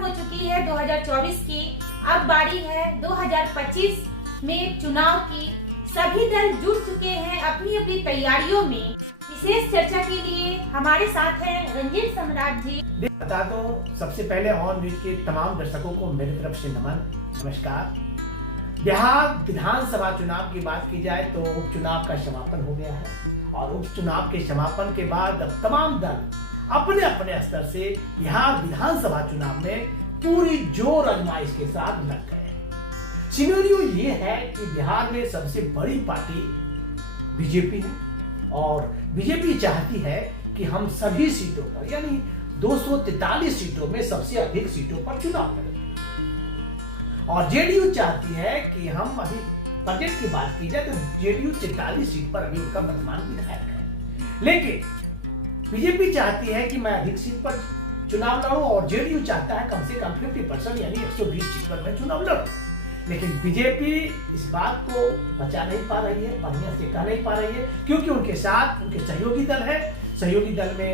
खत्म हो चुकी है 2024 की। अब बारी है 2025 में चुनाव की। सभी दल जुट चुके हैं अपनी अपनी तैयारियों में। विशेष चर्चा के लिए हमारे साथ हैं रंजीत सम्राट जी। बता दूं, सबसे पहले ऑन न्यूज के तमाम दर्शकों को मेरी तरफ से नमन, नमस्कार। बिहार विधानसभा चुनाव की बात की जाए तो उपचुनाव का समापन हो गया है और उपचुनाव के समापन के बाद अब तमाम दल अपने अपने स्तर से बिहार विधानसभा चुनाव में पूरी जोर आजमाइश के साथ लग गए। सिनेरियो ये है कि बिहार में सबसे बड़ी पार्टी बीजेपी है और बीजेपी चाहती है कि हम सभी सीटों पर यानी 243 सीटों में सबसे अधिक सीटों पर चुनाव लड़ें और जेडीयू चाहती है कि हम अभी बजट की बात की जाए तो जेडीयू 44 सीट पर अभी उनका वर्तमान विधायक है, लेकिन बीजेपी चाहती है कि मैं अधिक सीट पर चुनाव लड़ूं और जेडीयू चाहता है कम से कम 50% यानी 120 सीट पर मैं चुनाव लड़ूं। लेकिन बीजेपी इस बात को बचा नहीं पा रही है, बढ़िया से कह नहीं पा रही है, क्योंकि उनके साथ उनके सहयोगी दल है। सहयोगी दल में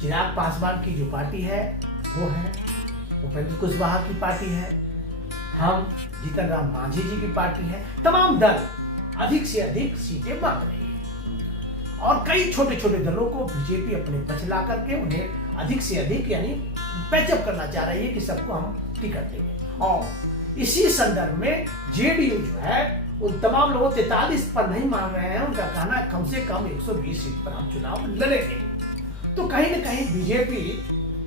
चिराग पासवान की जो पार्टी है वो है, उपेंद्र कुशवाहा की पार्टी है, हम जीतन राम मांझी जी की पार्टी है। तमाम दल अधिक से अधिक सीटें मांग रही है और कई छोटे छोटे दलों को बीजेपी अपने बचला करके उन्हें अधिक से अधिक यानी पैचअप करना चाह रही है कि सबको हम टिकट देंगे। और इसी संदर्भ में जेडीयू जो है उन तमाम लोगों 43 पर नहीं मान रहे हैं। उनका कहना है कम से कम 120 सीट पर हम चुनाव लड़ेंगे। तो कहीं न कहीं बीजेपी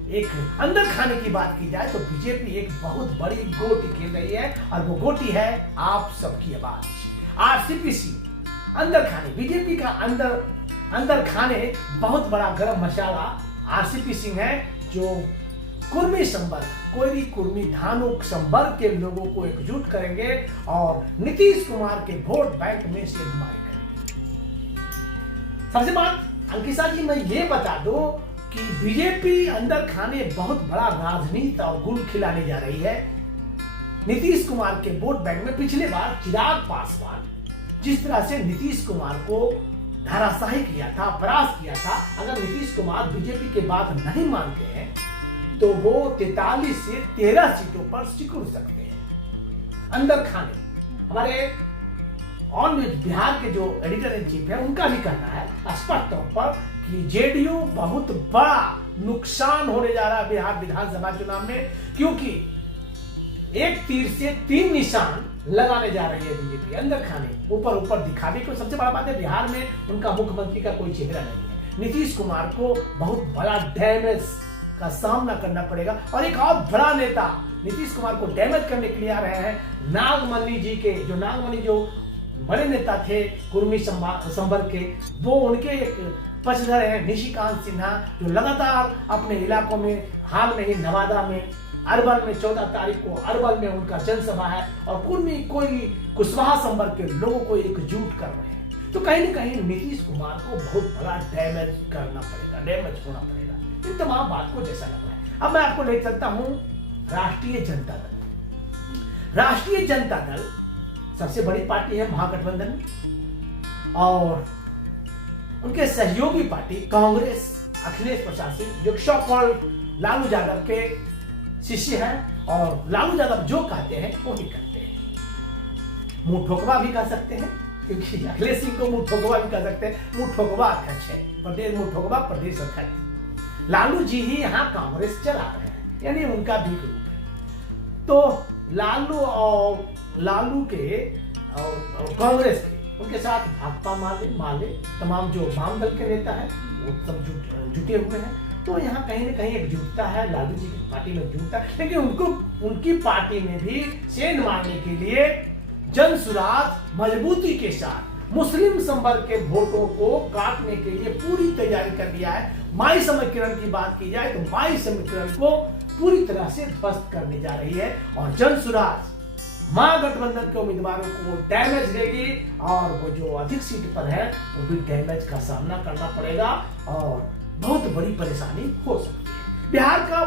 एक अंदर खाने की बात की जाए तो बीजेपी एक बहुत बड़ी गोटी खेल रही है और वो गोटी है आप सबकी आवाज, आरसीपी। अंदर खाने बीजेपी का अंदर खाने बहुत बड़ा गरम मसाला आरसीपी सिंह है, जो कुर्मी संवर्ग, कोयरी कुर्मी धानुक संवर्ग के लोगों को एकजुट करेंगे और नीतीश कुमार के वोट बैंक में से नुमाई करेंगे। सबसे बात अंकिता जी मैं ये बता दूं कि बीजेपी अंदर खाने बहुत बड़ा राजनीति और गुल खिलाने जा रही है नीतीश कुमार के वोट बैंक में। पिछले बार चिराग पासवान जिस तरह से नीतीश कुमार को धराशायी किया था, परास्त किया था, अगर नीतीश कुमार बीजेपी के बात नहीं मानते हैं तो वो 43 से 13 सीटों पर सिकुड़ सकते हैं। अंदर खाने हमारे ऑन न्यूज बिहार के जो एडिटर इन चीफ है उनका भी कहना है स्पष्ट तौर पर कि जेडीयू बहुत बड़ा नुकसान होने जा रहा है बिहार विधानसभा चुनाव में, क्योंकि एक तीर से 3 निशान लगाने जा रही है बीजेपी अंदर खाने। ऊपर दिखावे को सबसे बड़ा बात है बिहार में उनका मुख्यमंत्री का कोई चेहरा नहीं है। नीतीश कुमार को बहुत बड़ा डैमेज का सामना करना पड़ेगा और एक और बड़ा नेता नीतीश कुमार को डैमेज करने के लिए आ रहे हैं नागमणि जी के, जो नागमणि जो बड़े नेता थे कुर्मी संवर्ग के, वो उनके एक पक्षधर हैं निशिकांत सिन्हा, जो लगातार अपने इलाकों में हाल में ही नवादा में अरवल में 14 तारीख को अरवल में उनका जनसभा है और कुर्मी कोई कुशवाहा संवर्ग के लोगों को एकजुट कर रहे हैं। तो कहीं न कहीं नीतीश कुमार को बहुत बड़ा डैमेज करना पड़ेगा, डैमेज होना पड़ेगा। इन तमाम बात को जैसा लग रहा है। अब मैं आपको ले चलता हूं राष्ट्रीय जनता दल। राष्ट्रीय जनता दल सबसे बड़ी पार्टी है महागठबंधन और उनके सहयोगी पार्टी कांग्रेस, अखिलेश प्रसाद सिंह जो सो-कॉल्ड लालू यादव के शिष्य हैं और लालू यादव जो कहते हैं वो ही करते हैं। मुंह ठोकवा भी कह सकते हैं, क्योंकि अखिलेश सिंह को मुंह ठोकवा भी कह सकते हैं। मुंह ठोकवा अध्यक्ष है, प्रदेश मुंह ठोकवा प्रदेश अध्यक्ष। लालू जी ही यहाँ कांग्रेस चला रहे हैं, यानी उनका भी ग्रुप है। तो लालू के और कांग्रेस के उनके साथ भाकपा माले तमाम जो वाम दल के नेता हैं वो सब जुटे हुए हैं। तो यहाँ कहीं न कहीं एकजुटता है, लालू जी की पार्टी में एकजुटता है, लेकिन उनकी पार्टी में भी सेंध मारने के लिए जनसुराज मजबूती के साथ मुस्लिम संवर्ग के वोटों को काटने के लिए पूरी तैयारी कर दिया है। माई समीकरण की बात की जाए तो माई समीकरण को पूरी तरह से ध्वस्त करने जा रही है और जनसुराज महागठबंधन के उम्मीदवारों को डैमेज देगी और वो जो अधिक सीट पर है वो भी डैमेज का सामना करना पड़ेगा और बहुत बड़ी परेशानी हो सकती है। बिहार का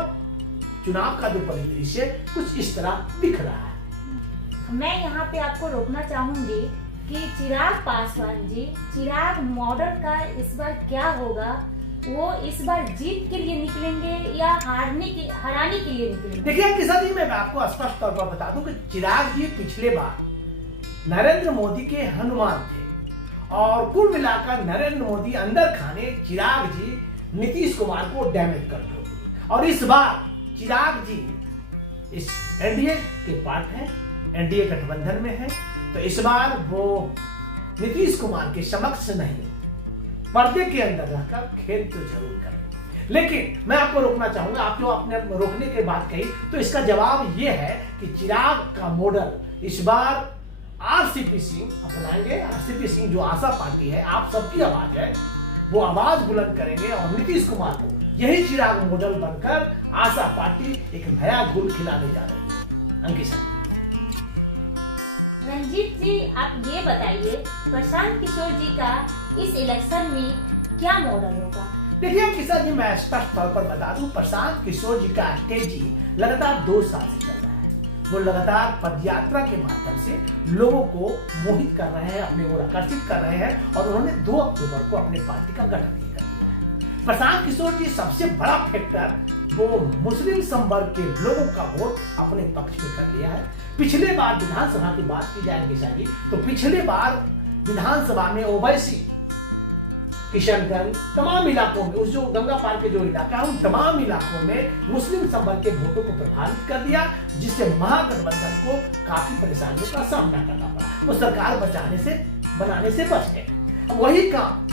चुनाव का जो परिदृश्य कुछ इस तरह दिख रहा है। मैं यहाँ पे आपको रोकना चाहूंगी कि चिराग पासवान जी, चिराग मॉडल का इस बार क्या होगा वो इस बार जीत के लिए निकलेंगे या हराने के लिए निकलेंगे? देखिए किशन जी, मैं आपको स्पष्ट तौर पर बता दूं कि चिराग जी पिछले बार नरेंद्र मोदी के हनुमान थे और कुल मिलाकर नरेंद्र मोदी अंदर खाने चिराग जी नीतीश कुमार को डैमेज कर दो। और इस बार चिराग जी इस एनडीए के पार्ट है, एनडीए गठबंधन में है, तो इस बार वो नीतीश कुमार के समक्ष नहीं, पर्दे के अंदर रहकर खेल तो जरूर करें। लेकिन मैं आपको रोकना चाहूंगा, आप जो आपने रोकने के बात कही, तो इसका जवाब ये है कि चिराग का मॉडल इस बार आरसीपी सिंह अपनाएंगे। आरसीपी सिंह जो आशा पार्टी है, आप सबकी आवाज है, वो आवाज बुलंद करेंगे और नीतीश कुमार को यही चिराग मॉडल बनकर आशा पार्टी एक नया घोल खिलाने जा रही है। अंकिता रंजीत जी, आप ये बताइए प्रशांत किशोर जी का इस इलेक्शन में क्या मॉडल होगा? देखिए किशन जी, मैं स्पष्ट तौर पर बता दूं, प्रशांत किशोर जी का स्ट्रेटजी लगातार 2 साल से चल रहा है। वो लगातार पदयात्रा के माध्यम से लोगों को मोहित कर रहे हैं, अपनी ओर आकर्षित कर रहे हैं और उन्होंने 2 अक्टूबर को अपने पार्टी का गठन भी कर दिया है। प्रशांत किशोर जी सबसे बड़ा फैक्टर वो मुस्लिम संवर्ग के लोगों का वोट अपने पक्ष में कर लिया है। पिछले बार विधानसभा की बात की जाए किशन जी, तो पिछले बार विधानसभा में ओवैसी, किशनगंज, तमाम इलाकों में, उस जो गंगा पार के जो इलाका है उन तमाम इलाकों में मुस्लिम संवर्ग के वोटों को प्रभावित कर दिया, जिससे महागठबंधन को काफी परेशानियों का सामना करना पड़ा। वो सरकार बनाने से बच गए। अब वही काम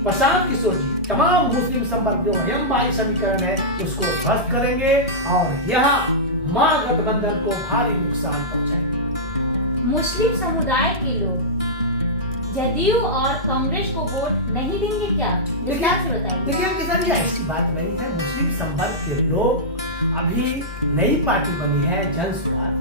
प्रशांत किशोर जी तमाम मुस्लिम संवर्ग जो M22 समीकरण है उसको ध्वस्त करेंगे और यहाँ महागठबंधन को भारी नुकसान पहुंचाएंगे। मुस्लिम समुदाय के लोग जदयू और कांग्रेस को वोट नहीं देंगे क्या? देखिए किसान जी, ऐसी बात नहीं है। मुस्लिम संवर्ग के लोग, अभी नई पार्टी बनी है जन सुराज,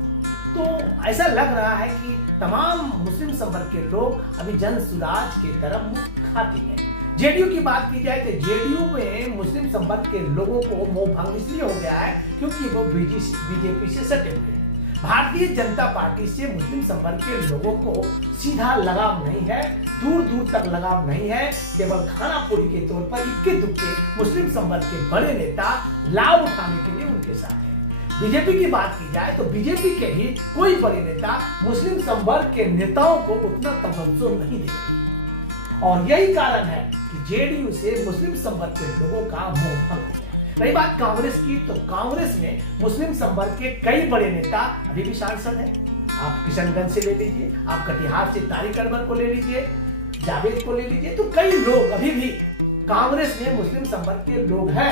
तो ऐसा लग रहा है कि तमाम मुस्लिम संवर्ग के लोग अभी जन सुराज की तरफ मुख खाती है। जेडीयू की बात की जाए तो जेडीयू में मुस्लिम संवर्ग के लोगों को मोह भंग इसलिए हो गया है क्योंकि वो बीजेपी से सटे हुए हैं। भारतीय जनता पार्टी से मुस्लिम संवर्ग के लोगों को सीधा लगाव नहीं है, दूर दूर तक लगाव नहीं है। केवल खाना पूरी के तौर पर इक्के दुक्के मुस्लिम संवर्ग के बड़े नेता लाभ उठाने के लिए उनके साथ है। बीजेपी की बात की जाए तो बीजेपी के भी कोई बड़े नेता मुस्लिम संवर्ग के नेताओं को उतना तवज्जो नहीं दे रहे, और यही कारण है कि जेडीयू से मुस्लिम संवर्ग के लोगों का मोह भंग हो गया। रही बात कांग्रेस की, तो कांग्रेस में मुस्लिम संवर्ग के कई बड़े नेता अभी भी सांसद हैं। आप किशनगंज से ले लीजिए, आप कटिहार से तारिक अनवर को ले लीजिए, जावेद को ले लीजिए, तो कई लोग अभी भी कांग्रेस में मुस्लिम संवर्ग के लोग हैं।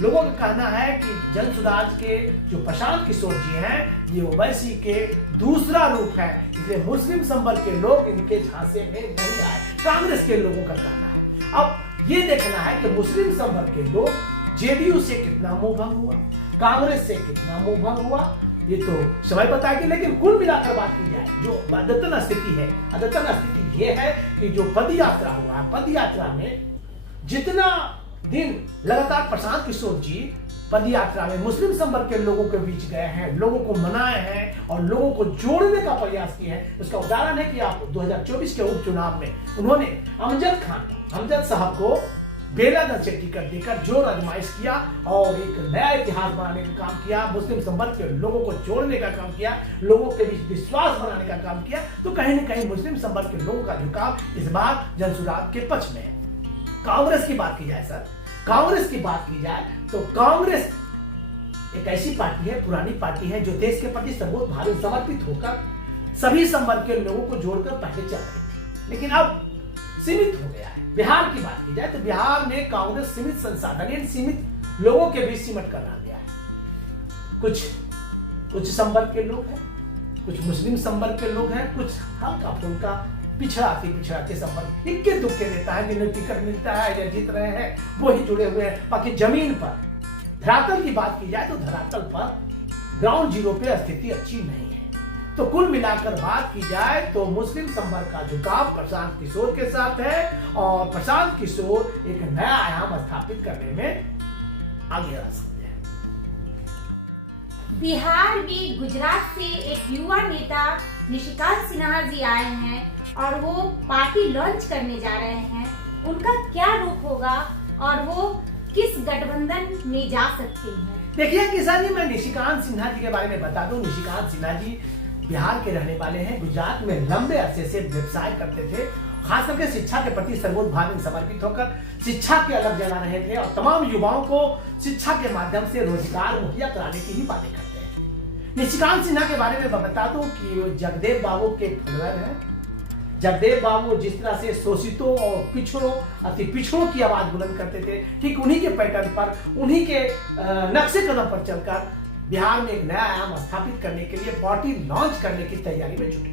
लोगों का कहना है कि जन सुराज के जो प्रशांत किशोर जी हैं, ये ओवैसी के दूसरा रूप है, इसलिए मुस्लिम संवर्ग के लोग इनके झांसे में नहीं आए, कांग्रेस के लोगों का कहना है। अब ये देखना है कि मुस्लिम संवर्ग के लोग जेडीयू से कितना मोह भंग हुआ, कांग्रेस से कितना मोह भंग हुआ, ये तो समय बताएगी। लेकिन कुल मिलाकर बात की जाए, जो अद्यतन स्थिति ये है कि जो पदयात्रा हुआ है, पदयात्रा में जितना दिन लगातार प्रशांत किशोर जी पदयात्रा में मुस्लिम संवर्ग के लोगों के बीच गए हैं, लोगों को मनाए हैं और लोगों को जोड़ने का प्रयास किए हैं, उसका उदाहरण है कि आप 2024 के उपचुनाव में उन्होंने अमजद साहब को बेलागंज से टिकट देकर जोर आजमाइश किया और एक नया इतिहास बनाने का काम किया, मुस्लिम संवर्ग के लोगों को जोड़ने का काम किया, लोगों के बीच विश्वास बनाने का काम किया। तो कहीं न कहीं मुस्लिम संवर्ग के लोगों का झुकाव इस बार जनसुराज के पक्ष में है। कांग्रेस की बात की जाए सर, कांग्रेस की बात की जाए तो कांग्रेस एक ऐसी पार्टी है, पुरानी पार्टी है, जो देश के प्रति सर्वोच्च भावी समर्पित होकर सभी संवर्ग के लोगों को जोड़कर पहले चल रही थी, लेकिन अब सीमित हो गया है। बिहार की बात की जाए तो बिहार में कांग्रेस सीमित संसाधन, सीमित लोगों के बीच सिमट कर रह गया है। कुछ संवर्ग के लोग हैं, कुछ मुस्लिम संवर्ग के लोग हैं, कुछ हल्का फुल्का पिछड़ा के संवर्ग, इक्के दुक्के नेता है, जिन्हें टिकट मिलता है या जीत रहे हैं वो ही जुड़े हुए हैं। बाकी जमीन पर धरातल की बात की जाए तो धरातल पर ग्राउंड जीरो पे स्थिति अच्छी नहीं है। तो कुल मिलाकर बात की जाए तो मुस्लिम संवर्ग का झुकाव प्रशांत किशोर के साथ है और प्रशांत किशोर एक नया आयाम स्थापित करने में आगे आ सकते हैं। बिहार में गुजरात से एक युवा नेता निशिकांत सिन्हा जी आए हैं और वो पार्टी लॉन्च करने जा रहे हैं। उनका क्या रूप होगा और वो किस गठबंधन में जा सकते हैं। देखिए किसान जी, मैं निशिकांत सिन्हा जी के बारे में बता दूं। निशिकांत सिन्हा जी बिहार के रहने वाले हैं। गुजरात में लंबे अरसे से व्यवसाय करते थे, खास करके शिक्षा के प्रति सर्वोच्च भाव में समर्पित होकर शिक्षा के अलग जला रहे थे और तमाम युवाओं को शिक्षा के माध्यम से रोजगार मुहैया कराने की ही बातें करते हैं। निशिकांत सिन्हा के बारे में मैं बता दूं कि वो जगदेव बाबू के फॉलोअर हैं। जगदेव बाबू जिस तरह से शोषितों और पिछड़ों, अति पिछड़ों की आवाज बुलंद करते थे, ठीक उन्हीं के पैटर्न पर, उन्हीं के नक्शे कदम पर चलकर बिहार में एक नया आयाम स्थापित करने के लिए पार्टी लॉन्च करने की तैयारी में जुट गए।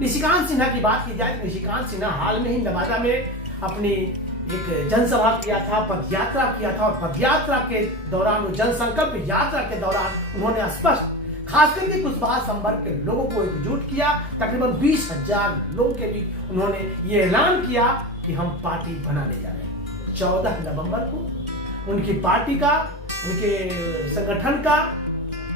निशिकांत सिन्हा की बात की जाए तो निशिकांत सिन्हा हाल में ही नवादा में अपनी एक जनसभा किया था, पदयात्रा किया था और पदयात्रा के दौरान, जनसंकल्प यात्रा के दौरान उन्होंने स्पष्ट खास करके कुशवाहा संवर्ग के लोगों को एकजुट किया। तकरीबन 20,000 लोगों के बीच उन्होंने ये ऐलान किया कि हम पार्टी बनाने जा रहे हैं। 14 नवंबर को उनकी पार्टी का, उनके संगठन का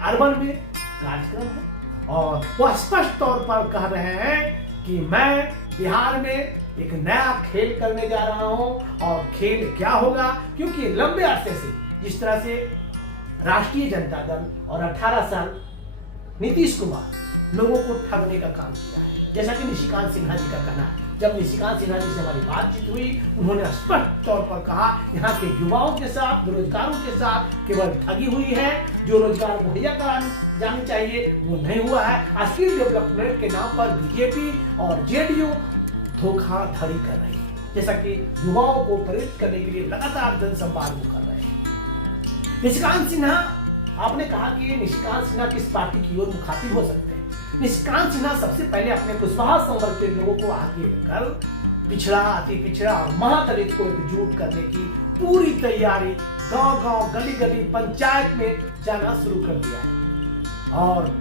अर्बन में कार्यक्रम है और वो स्पष्ट तौर पर कह रहे हैं कि मैं बिहार में एक नया खेल करने जा रहा हूं। और खेल क्या होगा, क्योंकि लंबे अरसे से जिस तरह से राष्ट्रीय जनता दल और 18 साल नीतीश कुमार लोगों को ठगने का काम किया है, जैसा कि निशिकांत सिन्हा जी का कहना है। जब निशिकांत सिन्हा जी से हमारी बातचीत हुई, उन्होंने स्पष्ट तौर पर कहा यहाँ के युवाओं के साथ, बेरोजगारों के साथ केवल ठगी हुई है। जो रोजगार मुहैया करानी जानी चाहिए वो नहीं हुआ है। स्किल डेवलपमेंट के नाम पर बीजेपी और जेडीयू धोखाधड़ी कर रही है, जैसा कि युवाओं को प्रेरित करने के लिए लगातार जनसंवाद कर रहे हैं। निशिकांत सिन्हा, आपने कहा कि निशिकांत सिन्हा किस पार्टी की ओर मुखातिब हो सकते हैं। निशिकांत सिन्हा सबसे पहले अपने कुशवाहा संवर्ग के लोगों को आगे कर पिछड़ा, अति पिछड़ा और महादलित को एकजुट करने की पूरी तैयारी गांव-गांव, गली-गली, पंचायत में जाना शुरू कर दिया है और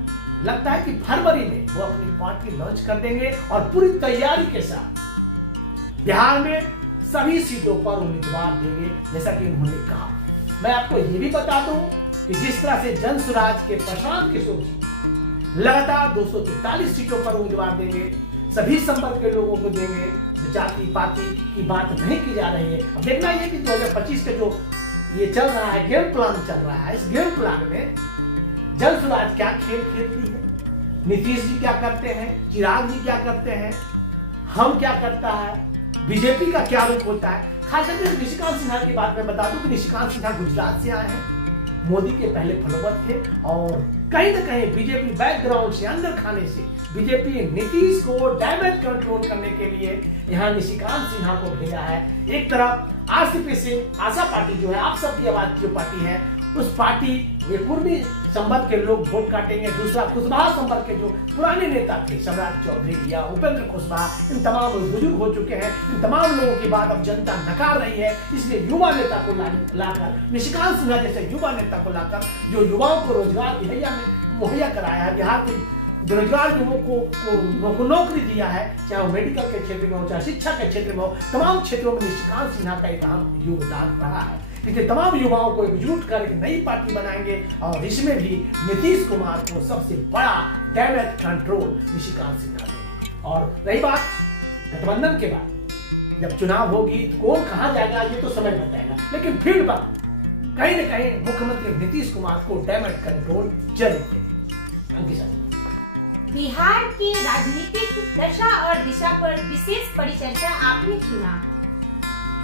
लगता है कि फरवरी में वो अपनी पार्टी लॉन्च कर देंगे और पूरी तैयारी के साथ बिहार में सभी सीटों पर उम्मीदवार देंगे, जैसा कि उन्होंने कहा। मैं आपको ये भी बता दूं कि जिस तरह से जन स्वराज के प्रशांत किशोर जी लगातार 243 सीटों पर उम्मीदवार देंगे, सभी संपर्क के लोगों को देंगे। जाति पाति की बात नहीं की जा रही है। अब देखना यह कि 2025 का जो ये चल रहा है, गेम प्लान चल रहा है, इस गेम प्लान में जन स्वराज क्या खेल खेलती है, नीतीश जी क्या करते हैं, चिराग जी क्या करते हैं, हम क्या करता है, बीजेपी का क्या रुख होता है। खासकर निशिकांत सिन्हा की बात मैं बता दूं कि निशिकांत सिन्हा गुजरात से आए हैं, मोदी के पहले फॉलोवर थे और कहीं ना कहीं बीजेपी बैकग्राउंड से, अंदर खाने से बीजेपी नीतीश को डैमेज कंट्रोल करने के लिए यहाँ निशिकांत सिन्हा को भेजा है। एक तरफ आरसीपी सिंह, आशा पार्टी जो है, आप सबकी आवाज की जो पार्टी है, उस पार्टी वे पूर्वी संवर्ग के लोग वोट काटेंगे। दूसरा कुशवाहा संवर्ग के जो पुराने नेता थे, सम्राट चौधरी या उपेंद्र कुशवाहा, इन तमाम लोग बुजुर्ग हो चुके हैं, इन तमाम लोगों की बात अब जनता नकार रही है। इसलिए युवा नेता को लाकर, निशिकांत सिन्हा जैसे युवा नेता को लाकर, जो युवाओं को रोजगार मुहैया कराया है, बिहार के बेरोजगार युवकों को नौकरी दिया है, चाहे वो मेडिकल के क्षेत्र में हो, चाहे शिक्षा के क्षेत्र में हो, तमाम क्षेत्रों में निशिकांत सिन्हा का एक अहम योगदान रहा है। इसलिए तमाम युवाओं को एकजुट कर एक नई पार्टी बनाएंगे और इसमें भी नीतीश कुमार को सबसे बड़ा डैमेज कंट्रोल निशिकांत सिन्हा देंगे। और रही बात गठबंधन के बाद, जब चुनाव होगी तो कौन कहां जाएगा ये तो समय बताएगा, लेकिन फील्ड पर कहीं न कहीं मुख्यमंत्री नीतीश कुमार को डैमेज कंट्रोल जरूर देंगे। बिहार की राजनीतिक दशा और दिशा पर विशेष परिचर्चा आपने सुना।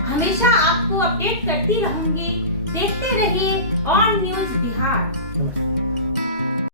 हमेशा आपको अपडेट करती रहूंगी। देखते रहिए ऑन न्यूज बिहार। नमस्कार।